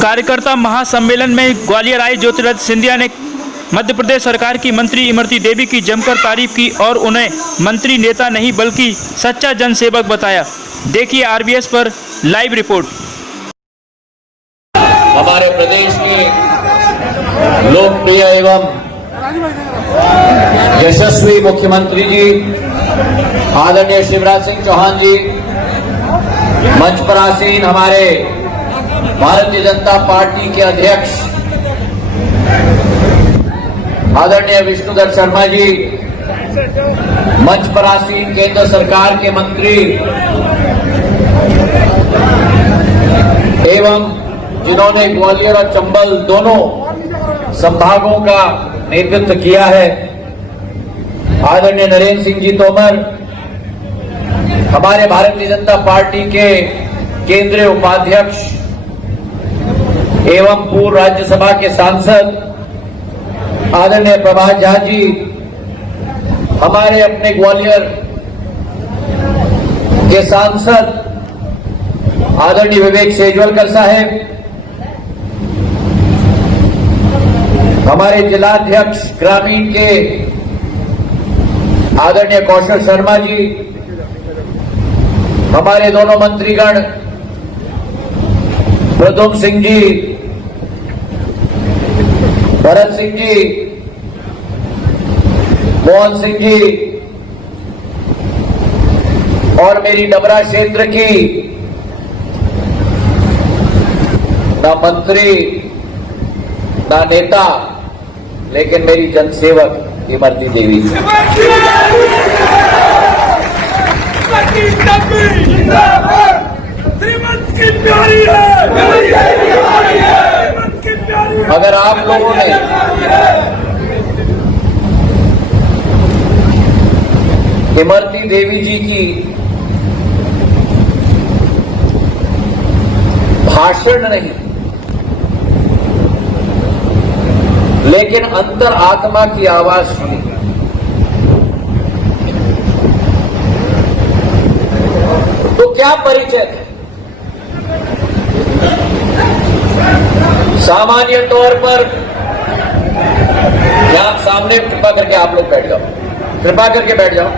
कार्यकर्ता महासम्मेलन में ग्वालियर आए ज्योतिरादित्य सिंधिया ने मध्य प्रदेश सरकार की मंत्री इमरती देवी की जमकर तारीफ की और उन्हें मंत्री नेता नहीं बल्कि सच्चा जनसेवक बताया। देखिए आरबीएस पर लाइव रिपोर्ट। हमारे प्रदेश के लोकप्रिय एवं यशस्वी मुख्यमंत्री जी आदरणीय शिवराज सिंह चौहान जी, मंच पर आसीन हमारे भारतीय जनता पार्टी के अध्यक्ष आदरणीय विष्णुदत्त शर्मा जी, मंच पर आसीन केंद्र सरकार के मंत्री एवं जिन्होंने ग्वालियर और चंबल दोनों संभागों का नेतृत्व किया है, आदरणीय नरेंद्र सिंह जी तोमर, हमारे भारतीय जनता पार्टी के केंद्रीय उपाध्यक्ष एवं पूर्व राज्यसभा के सांसद आदरणीय प्रभात झा जी, हमारे अपने ग्वालियर के सांसद आदरणीय विवेक सेजवलकर साहब, हमारे जिलाध्यक्ष ग्रामीण के आदरणीय कौशल शर्मा जी, हमारे दोनों मंत्रीगण प्रद्युम्न सिंह जी, भरत सिंह जी, मोहन सिंह जी और मेरी डबरा क्षेत्र की ना मंत्री ना नेता लेकिन मेरी जनसेवक इमरती देवी। अगर आप लोगों ने इमरती देवी जी की भाषण नहीं लेकिन अंतर आत्मा की आवाज सुनी, तो क्या परिचय था? सामान्य तौर पर यहां सामने कृपा करके आप लोग बैठ जाओ, कृपा करके बैठ जाओ।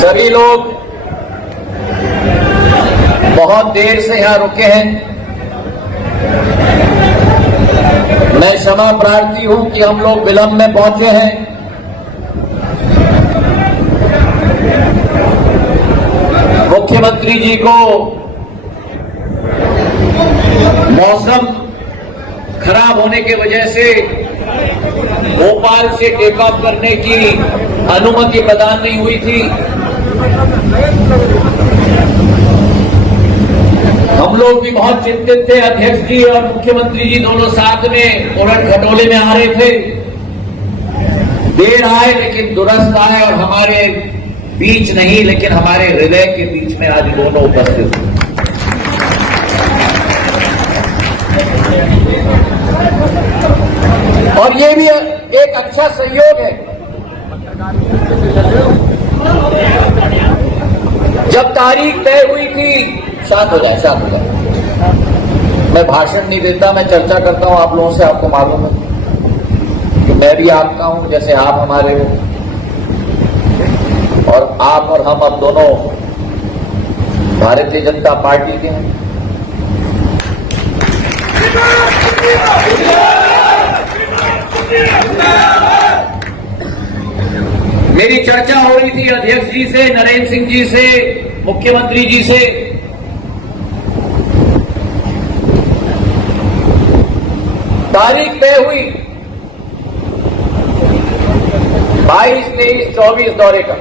सभी लोग बहुत देर से यहां रुके हैं। मैं क्षमा प्रार्थी हूं कि हम लोग विलंब में पहुंचे हैं। मुख्यमंत्री जी को मौसम खराब होने की वजह से भोपाल से टेक ऑफ करने की अनुमति प्रदान नहीं हुई थी। हम लोग भी बहुत चिंतित थे, अध्यक्ष जी और मुख्यमंत्री जी दोनों साथ में उड़न खटोले में आ रहे थे। देर आए लेकिन दुरुस्त आए और हमारे बीच नहीं लेकिन हमारे हृदय के बीच में आज दोनों उपस्थित हैं। और ये भी एक अच्छा सहयोग है। जब तारीख तय हुई थी, शांत हो जाए, शांत हो जाए। मैं भाषण नहीं देता, मैं चर्चा करता हूं आप लोगों से। आपको मालूम है कि मैं भी आपका हूं जैसे आप हमारे हो, और आप और हम अब दोनों भारतीय जनता पार्टी के हैं। मेरी चर्चा हो रही थी अध्यक्ष जी से, नरेंद्र सिंह जी से, मुख्यमंत्री जी से। तारीख तय हुई 22, 23, 24 दौरे का।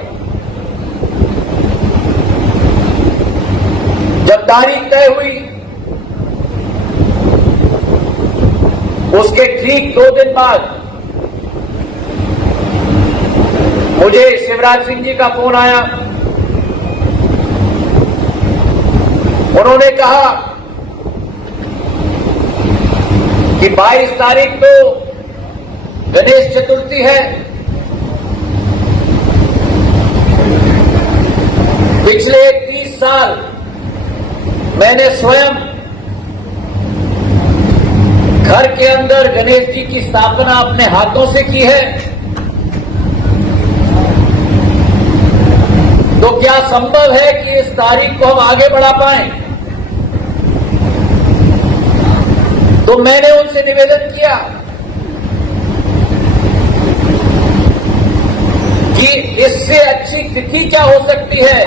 जब तारीख तय हुई उसके ठीक 2 दिन बाद मुझे शिवराज सिंह जी का फोन आया। उन्होंने कहा कि 22 तारीख को गणेश चतुर्थी है, पिछले 30 साल मैंने स्वयं घर के अंदर गणेश जी की स्थापना अपने हाथों से की है, तो क्या संभव है कि इस तारीख को हम आगे बढ़ा पाएं? तो मैंने उनसे निवेदन किया कि इससे अच्छी तिथि क्या हो सकती है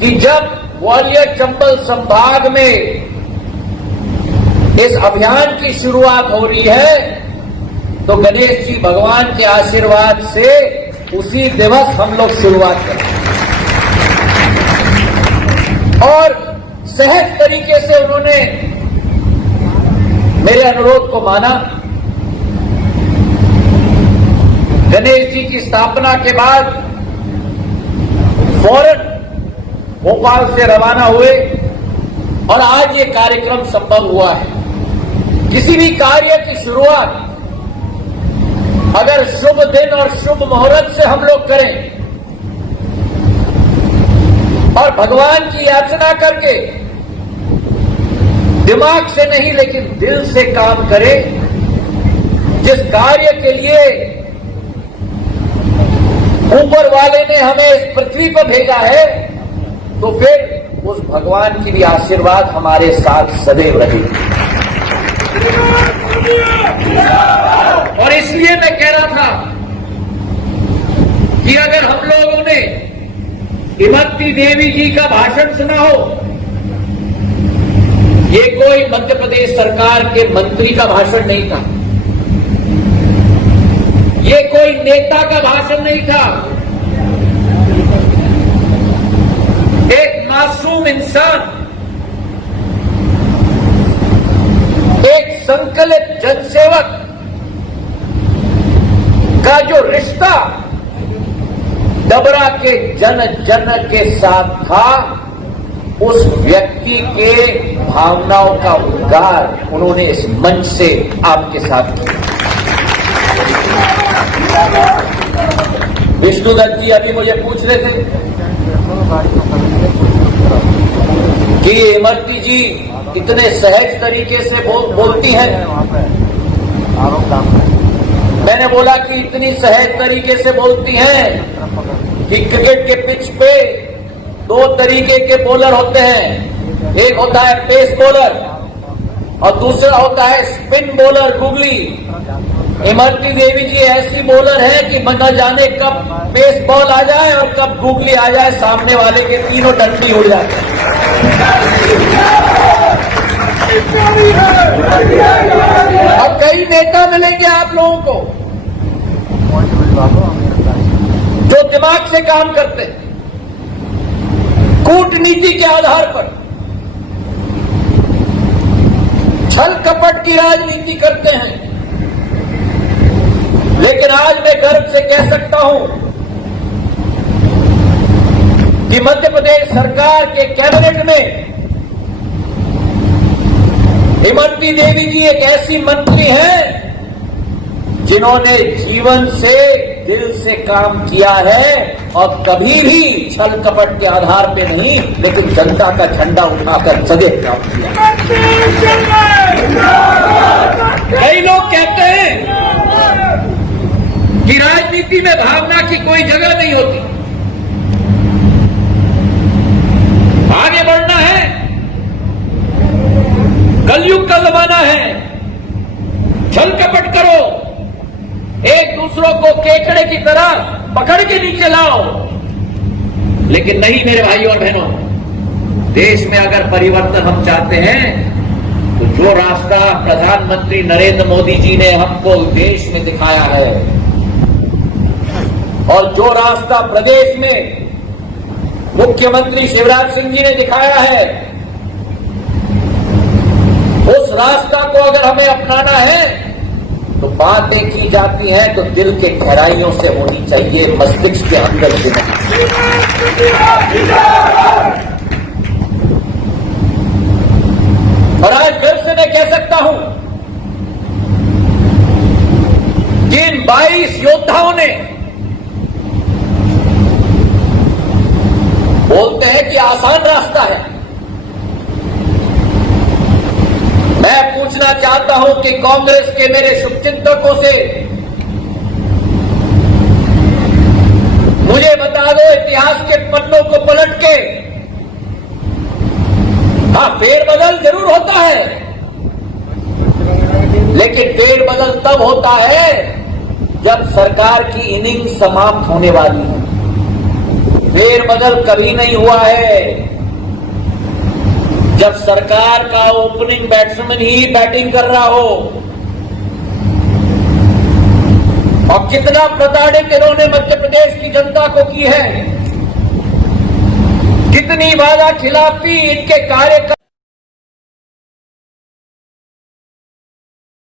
कि जब ग्वालियर चंबल संभाग में इस अभियान की शुरुआत हो रही है, तो गणेश जी भगवान के आशीर्वाद से उसी दिवस हम लोग शुरुआत करें। और सहज तरीके से उन्होंने मेरे अनुरोध को माना। गणेश जी की स्थापना के बाद फौरन भोपाल से रवाना हुए और आज ये कार्यक्रम संभव हुआ है। किसी भी कार्य की शुरुआत अगर शुभ दिन और शुभ मुहूर्त से हम लोग करें और भगवान की याचना करके दिमाग से नहीं लेकिन दिल से काम करें, जिस कार्य के लिए ऊपर वाले ने हमें इस पृथ्वी पर भेजा है, तो फिर उस भगवान की भी आशीर्वाद हमारे साथ सदैव रहेगी। और इसलिए मैं कह रहा था कि अगर हम लोगों ने इमरती देवी जी का भाषण सुना हो, ये कोई मध्य प्रदेश सरकार के मंत्री का भाषण नहीं था, ये कोई नेता का भाषण नहीं था, एक मासूम इंसान, एक संकलित जनसेवक का जो रिश्ता डबरा के जन जन के साथ था, उस व्यक्ति के भावनाओं का उद्गार उन्होंने इस मंच से आपके साथ किया। विष्णुदत्त जी अभी मुझे पूछ रहे थे कि इमरती जी इतने सहज तरीके से बोलती हैं। मैंने बोला कि इतनी सहज तरीके से बोलती हैं कि क्रिकेट के पिच पे दो तरीके के बॉलर होते हैं, एक होता है पेस बॉलर और दूसरा होता है spin bowler, googly. Imarti Devi जी ऐसी बॉलर है कि न जाने कब पेस बॉल आ जाए और कब गुगली आ जाए, सामने वाले के तीनों डंडी उड़ जाते हैं। अब कई नेता मिलेंगे आप लोगों को जो दिमाग से काम करते हैं, कूटनीति के आधार पर छल कपट की राजनीति करते हैं। लेकिन आज मैं गर्व से कह सकता हूं कि मध्य प्रदेश सरकार के कैबिनेट में इमरती देवी जी एक ऐसी मंत्री हैं जिन्होंने जीवन से, दिल से काम किया है और कभी भी छल कपट के आधार पे नहीं, लेकिन जनता का झंडा उठाकर सदैव काम किया। कई लोग कहते हैं कि राजनीति में भावना की कोई जगह नहीं होती, आगे बढ़ना है, कलयुग का जमाना है, छल कपट करो, एक दूसरों को केकड़े की तरह पकड़ के नीचे लाओ। लेकिन नहीं मेरे भाइयों और बहनों, देश में अगर परिवर्तन हम चाहते हैं तो जो रास्ता प्रधानमंत्री नरेंद्र मोदी जी ने हमको देश में दिखाया है और जो रास्ता प्रदेश में मुख्यमंत्री शिवराज सिंह जी ने दिखाया है, उस रास्ता को अगर हमें अपनाना है तो बातें की जाती हैं तो दिल के गहराइयों से होनी चाहिए, मस्तिष्क के अंदर से नहीं। और आज गर्व से मैं कह सकता हूं कि इन 22 योद्धाओं ने, बोलते हैं कि आसान रास्ता है, चाहता हूं कि कांग्रेस के मेरे शुभचिंतकों से मुझे बता दो, इतिहास के पन्नों को पलट के, हाँ फेरबदल जरूर होता है, लेकिन फेरबदल तब होता है जब सरकार की इनिंग समाप्त होने वाली है। फेरबदल कभी नहीं हुआ है जब सरकार का ओपनिंग बैट्समैन ही बैटिंग कर रहा हो। और कितना प्रताड़ित इन्होंने मध्य प्रदेश की जनता को की है, कितनी वादा खिलाफी इनके कार्यक्रम